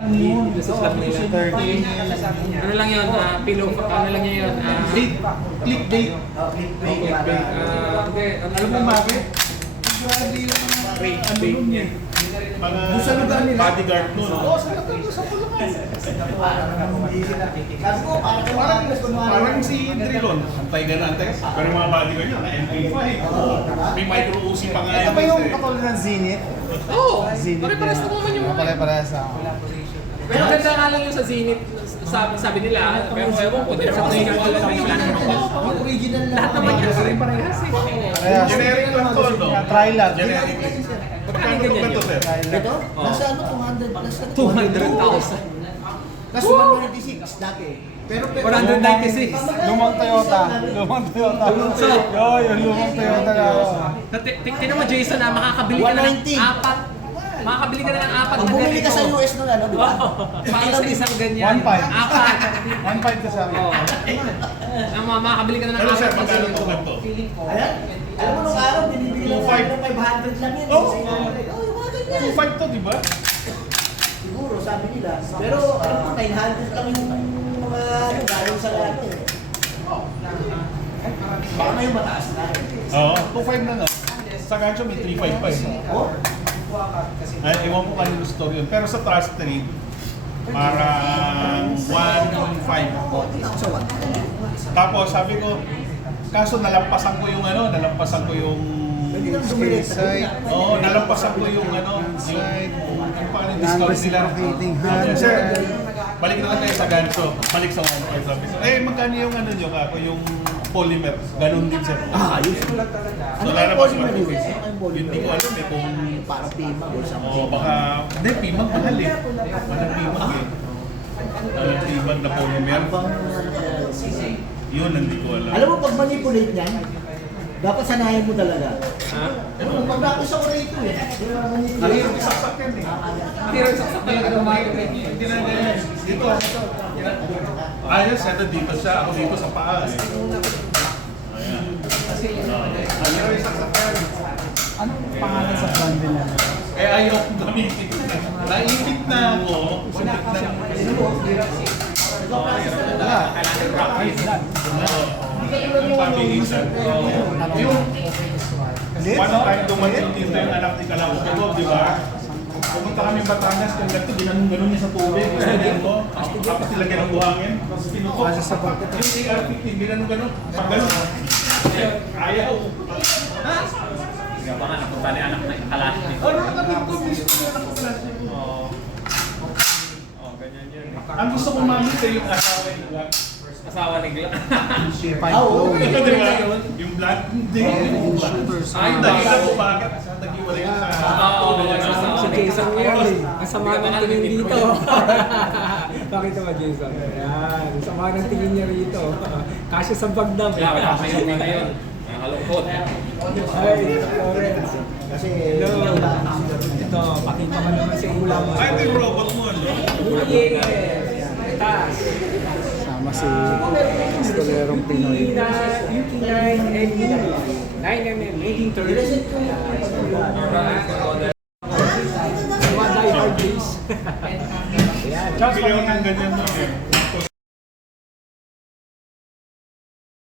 Gusto lang nila. 30. Ano lang yun? Pillow, ano lang yun? Clickbait. Clickbait. Hindi. Alam mo bakit? Clickbait niya. Doon sa lugar nila. Bodyguard nun. Oo, sa lugar doon sa Pulacan. Parang si Drilon. Antay ka na, antay. Pero yung mga bodyguard niya, MP5. May micro-uzi pa nga. Ito ba yung katulad ng Zenith? Oo! Zenith Pare-pares na naman yung mga. Pare-pares. Pero ganda nga lang yung sa Zenith, sabi nila, pero ewan ko, dahil sa tingin ko alam yung Original na. lahat naman yan, pare-parehas eh. Kaya, Generic lang to, no? Trilag. Generic. Magkano ganyan ba to, yun? sir? Ito? Nasa ano, 200 plus na. 200,000. Kaso 196 dati. Pero 196. Lumang Toyota. Lumang Toyota. So, Yung lumang Toyota na ako. Tingnan mo Jason na makakabili ka na ng 190. apat. Makakabili ka na ng apat pag na bumili ka sa ganito. US nun, ano, di ba? Para sa isang ganyan. 1.5. Apat. 1.5 ka sa amin. Oo. Makakabili ka na ng Pero sir, apat. magkano to ganito? Ayan. Alam mo nung araw, binibili lang 2.5. namin ng 500 lang yun. Oh. Sa ilalim. Oh, yung mga ganyan. 2.5 to, di ba? Siguro, sabi nila. Pero, alam mo, 900 lang yung mga ano, galing sa ano eh. Baka may mataas na. Oo, 2.5 na, no? Sa gancho may 3.5 pa eh. Oh? Ay, ewan ko kanino store yun. Pero sa Trust Trade, parang 1.5. Sa what? Tapos sabi ko, kaso nalampasan ko yung ano, nalampasan ko yung... Hindi lang dumilit sa Side. Oo, nalampasan ko yung ano, yung ano pa yung discount nila. Non-reciprocating Sabi, Sir, hand. balik na tayo sa gancho. Balik sa 1.5 sabi ko. Eh, magkano yung ano nyo kako, yung polymer? Ganun din sir. ayos. So, Ano lalabas yung polymer mo. yun? Ano yung polymer? Hindi ko alam eh kung... Parang timag or something. Oo, baka... Hindi, pimag mahal eh. Walang pimag eh. Walang pimag na polymer. Yun, hindi ko alam. Alam mo, pag manipulate niyan, dapat sanayan mo talaga. Ha? Alam mo, pag nakusa ko rito eh. Ang hirap isaksak yan eh. Hindi rin saksak talaga ng mga Hindi na ganyan. Dito. Ayos, ito dito siya. Ako dito sa paa eh. Ayan. Ang hirap isaksak yan. Anong pangalan sa brand nila? Eh, ayaw kong gamitin. Naipit na ako. Sulit na. Ang pabilisan. Yung one time dumating dito yung anak ni Kalawo, di ba? Pumunta kami Batangas, kung ganito, ginanong-ganon niya sa tubig. Dito, tapos nilagyan ng buhangin. Tapos pinutok. Yung AR-15, ginanong-ganon. Pag ganon. Ayaw. Kaya ba nga napunta ni anak na kalash dito? Ano na kami ko mismo yung anak ko pala siya. Ganyan yun. Ang gusto ko mamit ay yung asawa ni Black. Asawa ni Gla. Oo. Ito di ba? Yung Black? Hindi. Ay, Nakita ko bakit nag-iwalay yun sa... Si Jason ngayon eh. Ang sama ng tingin dito. Bakit ba Jason? Ayan. Ang sama ng tingin niya rito. Kasya sa Bagdam. Wala pa yun ngayon. Halungkot. Ay, Lawrence. Kasi, Hello. Ito, pakita mo naman si ulam. Ay, ito yung robot mo, ano? Yes. Taas. Sama si Pistolerong Pinoy. UT9 and 9mm, 1830. Mga die hard days. Ayan. Bili ako ng ganyan nun eh.